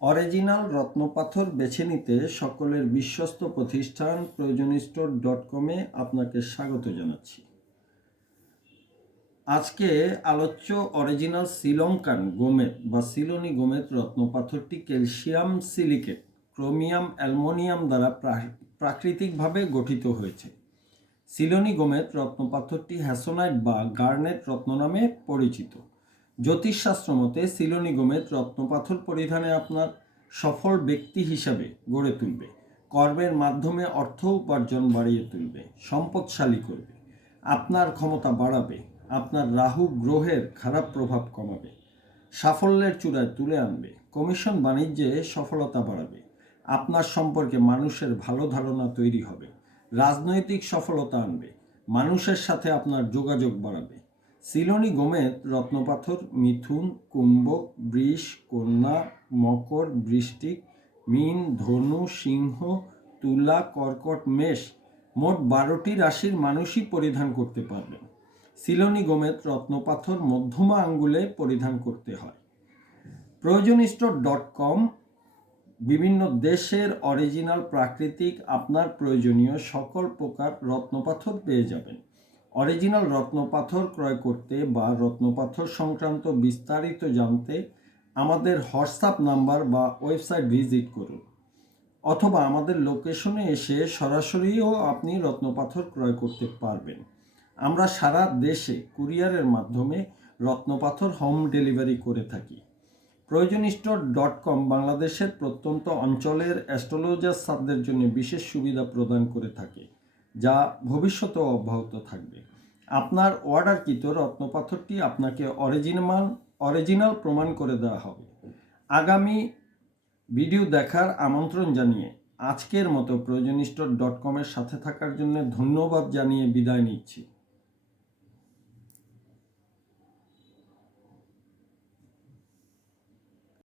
Original রত্নপাথর বেছে নিতে সকলের বিশ্বস্ত প্রতিষ্ঠান প্রয়োজনস্টোর.com-এ আপনাকে স্বাগত জানাচ্ছি। আজকে আলোচ্য অরিজিনাল শ্রীলঙ্কান গোমেদ বা সিলোনি গোমেদ রত্নপাথরটি ক্যালসিয়াম সিলিকেট, ক্রোমিয়াম অ্যালুমিনিয়াম দ্বারা প্রাকৃতিকভাবে গঠিত হয়েছে। সিলোনি গোমেদ রত্নপাথরটি হ্যাসোনাইট বা গার্নেট রত্ন নামে পরিচিত। জ্যোতিষশাস্ত্র মতে সিলোনি গোমেদ রত্নপাথর পরিধানে আপনার সফল ব্যক্তি হিসাবে গড়ে তুলবে, কর্মের মাধ্যমে অর্থ উপার্জন বাড়িয়ে তুলবে, সম্পদশালী করবে, আপনার ক্ষমতা বাড়াবে, আপনার রাহু গ্রহের খারাপ প্রভাব কমাবে, সাফল্যের চূড়ায় তুলে আনবে, কমিশন বাণিজ্যে সফলতা বাড়াবে, আপনার সম্পর্কে মানুষের ভালো ধারণা তৈরি হবে, রাজনৈতিক সফলতা আনবে, মানুষের সাথে আপনার যোগাযোগ বাড়াবে। সিলোনি গোমেদ রত্নপাথর মিথুন, কুম্ভ, বৃষ, কন্যা, মকর, বৃশ্চিক, মীন, ধনু, সিংহ, তুলা, কর্কট, মেষ মোট 12টি রাশির মানুষই পরিধান করতে পারবেন। সিলোনি গোমেদ রত্নপাথর মধ্যমা আঙ্গুলে পরিধান করতে হয়। প্রয়োজনস্টোর.com বিভিন্ন দেশের অরিজিনাল প্রাকৃতিক আপনার প্রয়োজনীয় সকল প্রকার রত্নপাথর পেয়ে যাবেন। অরিজিনাল রত্নপাথর ক্রয় করতে বা রত্নপাথর সংক্রান্ত বিস্তারিত জানতে আমাদের হোয়াটসঅ্যাপ নাম্বার বা ওয়েবসাইট ভিজিট করুন, অথবা আমাদের লোকেশনে এসে সরাসরিও আপনি রত্নপাথর ক্রয় করতে পারবেন। আমরা সারা দেশে কুরিয়ারের মাধ্যমে রত্নপাথর হোম ডেলিভারি করে থাকি। প্রয়োজনস্টোর.com বাংলাদেশের প্রত্যন্ত অঞ্চলের অ্যাস্ট্রোলজারদের জন্য বিশেষ সুবিধা প্রদান করে থাকে, যা ভবিষ্যতেও অব্যাহত থাকবে। আপনার অর্ডারকৃত রত্নপাথরটি আপনাকে অরিজিনাল প্রমাণ করে দেওয়া হবে। আগামী ভিডিও দেখার আমন্ত্রণ জানিয়ে আজকের মতো প্রয়োজনস্টোর.com-এর সাথে থাকার জন্য ধন্যবাদ জানিয়ে বিদায় নিচ্ছি।